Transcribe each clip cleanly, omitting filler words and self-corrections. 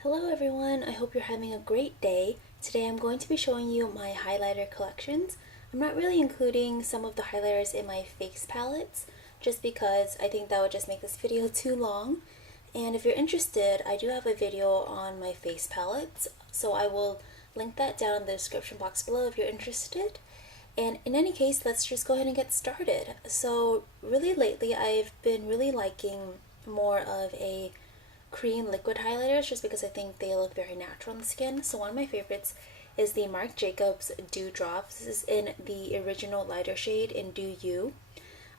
Hello everyone, I hope you're having a great day. Today I'm going to be showing you my highlighter collections. I'm not really including some of the highlighters in my face palettes, just because I think that would just make this video too long. And if you're interested, I do have a video on my face palettes, so I will link that down in the description box below if you're interested. And in any case, let's just go ahead and get started. So really lately I've been really liking more of a cream liquid highlighters just because I think they look very natural on the skin. So one of my favorites is the Marc Jacobs Dew Drops. This is in the original lighter shade in Dew You.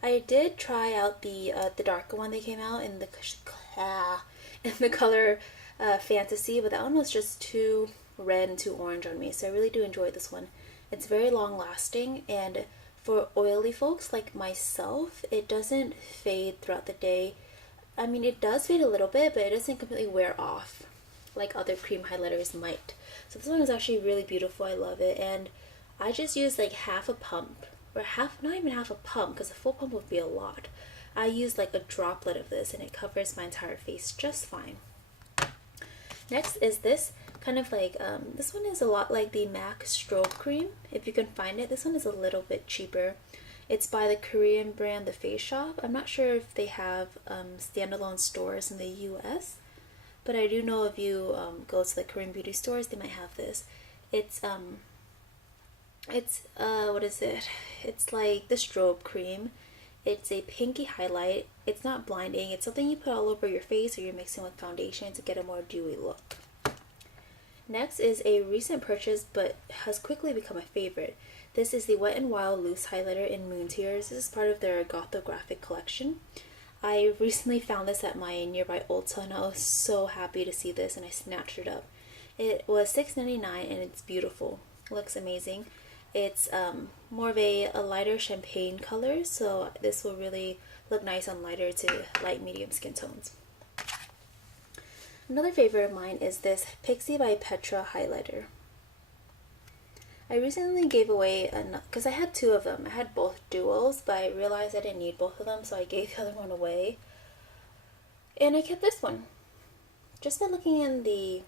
I did try out the darker one they came out in the color Fantasy, but that one was just too red and too orange on me. So I really do enjoy this one. It's very long lasting, and for oily folks like myself, it doesn't fade throughout the day. I mean, it does fade a little bit, but it doesn't completely wear off like other cream highlighters might. So this one is actually really beautiful. I love it. And I just used like half a pump, or not even half a pump, because a full pump would be a lot. I used like a droplet of this and it covers my entire face just fine. Next is this kind of like, this one is a lot like the MAC Strobe Cream, if you can find it. This one is a little bit cheaper. It's by the Korean brand The Face Shop. I'm not sure if they have standalone stores in the US, but I do know if you go to the Korean beauty stores, they might have this. It's what is it? It's like the strobe cream. It's a pinky highlight. It's not blinding. It's something you put all over your face or you're mixing with foundation to get a more dewy look. Next is a recent purchase but has quickly become a favorite. This is the WetnWild Loose Highlighter in Moon Tears. This is part of their Goth-o-graphic collection. I recently found this at my nearby Ulta and I was so happy to see this and I snatched it up. It was $6.99 and it's beautiful. It looks amazing. It's more of a lighter champagne color, so this will really look nice on lighter to light medium skin tones. Another favorite of mine is this Pixie by Petra highlighter. I recently gave away, because I had two of them. I had both duos, but I realized I didn't need both of them, so I gave the other one away. And I kept this one. Just by looking in the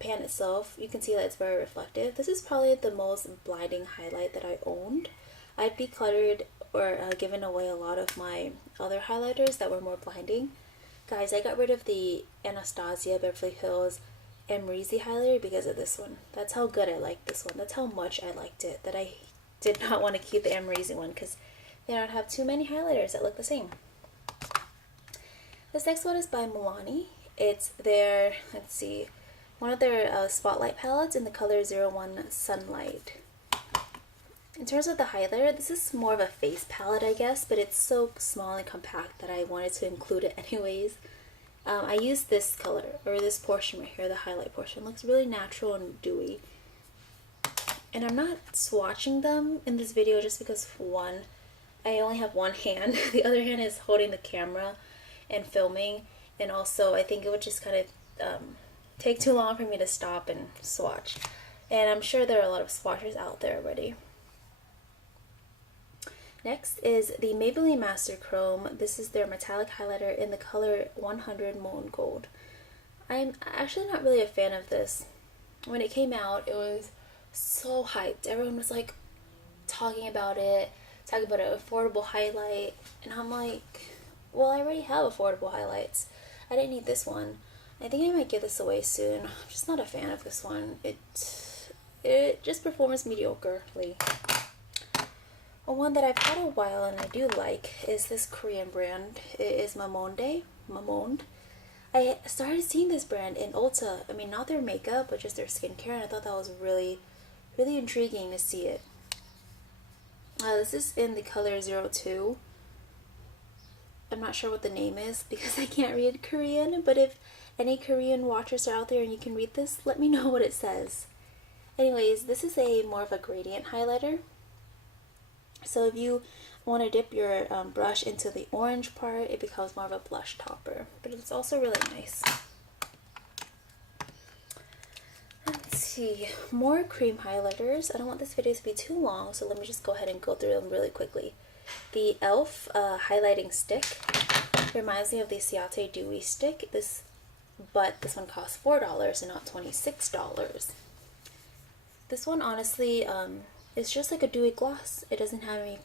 pan itself, you can see that it's very reflective. This is probably the most blinding highlight that I owned. I'd decluttered or given away a lot of my other highlighters that were more blinding. Guys, I got rid of the Anastasia Beverly Hills Rosy highlighter because of this one. That's how good I liked this one. That's how much I liked it, that I did not want to keep the Rosy one because they don't have too many highlighters that look the same. This next one is by Milani. It's their, let's see, one of their Spotlight palettes in the color 01 Sunlight. In terms of the highlighter, this is more of a face palette, I guess, but it's so small and compact that I wanted to include it anyways. I used this color, or this portion right here, the highlight portion. It looks really natural and dewy. And I'm not swatching them in this video just because, one, I only have one hand. The other hand is holding the camera and filming. And also, I think it would just kind of take too long for me to stop and swatch. And I'm sure there are a lot of swatchers out there already. Next is the Maybelline Master Chrome. This is their metallic highlighter in the color 100 Molten Gold. I'm actually not really a fan of this. When it came out, it was so hyped. Everyone was like talking about it, talking about an affordable highlight, and I'm like, well, I already have affordable highlights. I didn't need this one. I think I might give this away soon. I'm just not a fan of this one. It just performs mediocrely. One that I've had a while and I do like is this Korean brand. It is Mamonde. I started seeing this brand in Ulta. I mean, not their makeup, but just their skincare, and I thought that was really, really intriguing to see it. This is in the color 02. I'm not sure what the name is because I can't read Korean, but if any Korean watchers are out there and you can read this, let me know what it says. Anyways, this is more of a gradient highlighter. So if you want to dip your brush into the orange part, it becomes more of a blush topper. But it's also really nice. Let's see, more cream highlighters. I don't want this video to be too long, so let me just go ahead and go through them really quickly. The e.l.f. Highlighting Stick reminds me of the Ciate Dewy Stick. This but this one costs $4 and not $26. This one honestly is just like a dewy gloss. It doesn't have any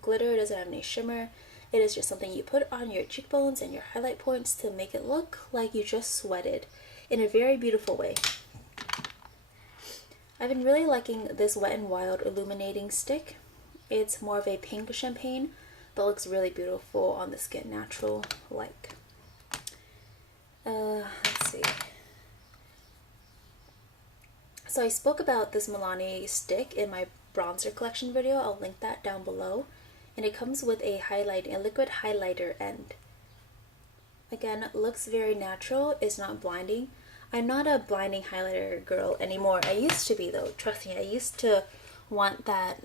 glitter, it doesn't have any shimmer. It is just something you put on your cheekbones and your highlight points to make it look like you just sweated in a very beautiful way. I've been really liking this Wet n Wild illuminating stick. It's more of a pink champagne, but looks really beautiful on the skin, natural like. Let's see. So I spoke about this Milani stick in my bronzer collection video. I'll link that down below. And it comes with a liquid highlighter end. Again, looks very natural. It's not blinding. I'm not a blinding highlighter girl anymore. I used to be though. Trust me, I used to want that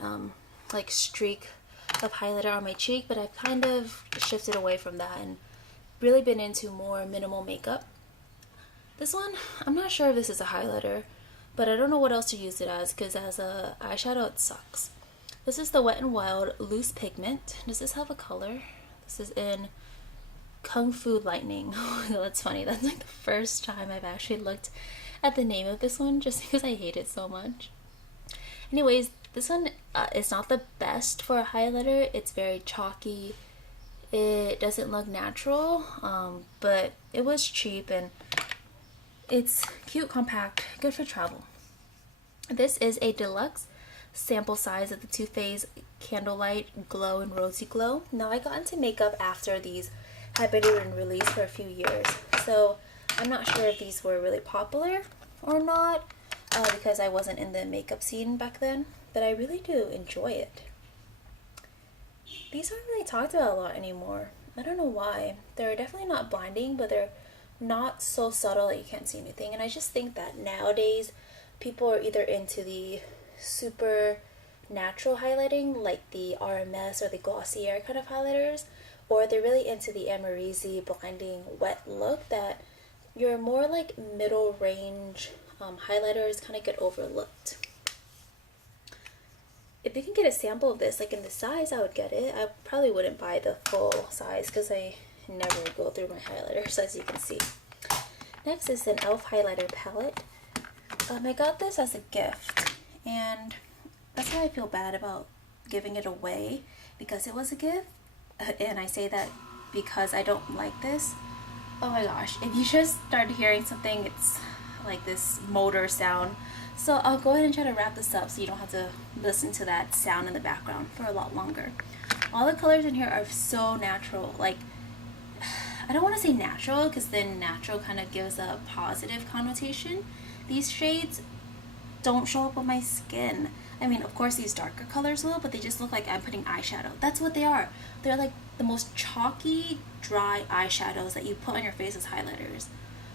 like streak of highlighter on my cheek, but I've kind of shifted away from that and really been into more minimal makeup. This one, I'm not sure if this is a highlighter, but I don't know what else to use it as, because as a eyeshadow it sucks. This is the Wet n Wild Loose Pigment. Does this have a color? This is in Kung Fu Lightning. That's funny. That's like the first time I've actually looked at the name of this one, just because I hate it so much. Anyways, this one is not the best for a highlighter. It's very chalky. It doesn't look natural, but it was cheap and it's cute, compact, good for travel. This is a deluxe sample size of the Too Faced Candlelight Glow and Rosy Glow. Now I got into makeup after these had been released for a few years, so I'm not sure if these were really popular or not, because I wasn't in the makeup scene back then, but I really do enjoy it. These aren't really talked about a lot anymore. I don't know why. They're definitely not blinding, but they're not so subtle that you can't see anything, and I just think that nowadays people are either into the super natural highlighting like the RMS or the Glossier kind of highlighters, or they're really into the Amorisi blinding wet look that your more like middle range highlighters kind of get overlooked. If you can get a sample of this like in the size, I would get it. I probably wouldn't buy the full size because I never go through my highlighters, as you can see. Next is an e.l.f. highlighter palette. I got this as a gift, and that's why I feel bad about giving it away, because it was a gift. And I say that because I don't like this. Oh my gosh, if you just started hearing something, it's like this motor sound. So I'll go ahead and try to wrap this up so you don't have to listen to that sound in the background for a lot longer. All the colors in here are so natural. Like, I don't want to say natural because then natural kind of gives a positive connotation. These shades don't show up on my skin. I mean, of course these darker colors will, but they just look like I'm putting eyeshadow. That's what they are. They're like the most chalky, dry eyeshadows that you put on your face as highlighters.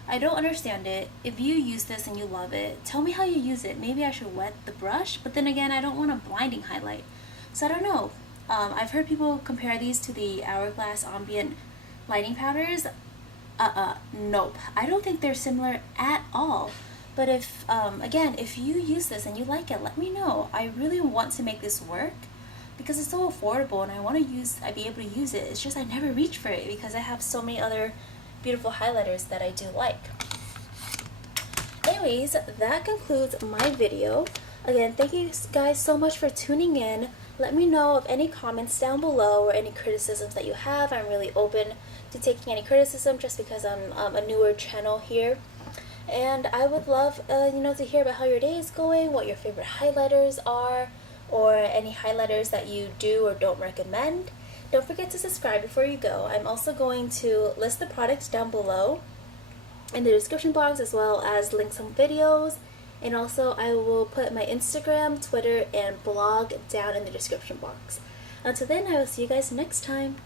I don't understand it. If you use this and you love it, tell me how you use it. Maybe I should wet the brush, but then again, I don't want a blinding highlight. So I don't know. I've heard people compare these to the Hourglass Ambient lighting powders. Nope. I don't think they're similar at all. But if, again, if you use this and you like it, let me know. I really want to make this work because it's so affordable and I want to be able to use it. It's just I never reach for it because I have so many other beautiful highlighters that I do like. Anyways, that concludes my video. Again, thank you guys so much for tuning in. Let me know of any comments down below or any criticisms that you have. I'm really open to taking any criticism just because I'm a newer channel here. And I would love to hear about how your day is going, what your favorite highlighters are, or any highlighters that you do or don't recommend. Don't forget to subscribe before you go. I'm also going to list the products down below in the description box, as well as link some videos. And also I will put my Instagram, Twitter, and blog down in the description box. Until then, I will see you guys next time.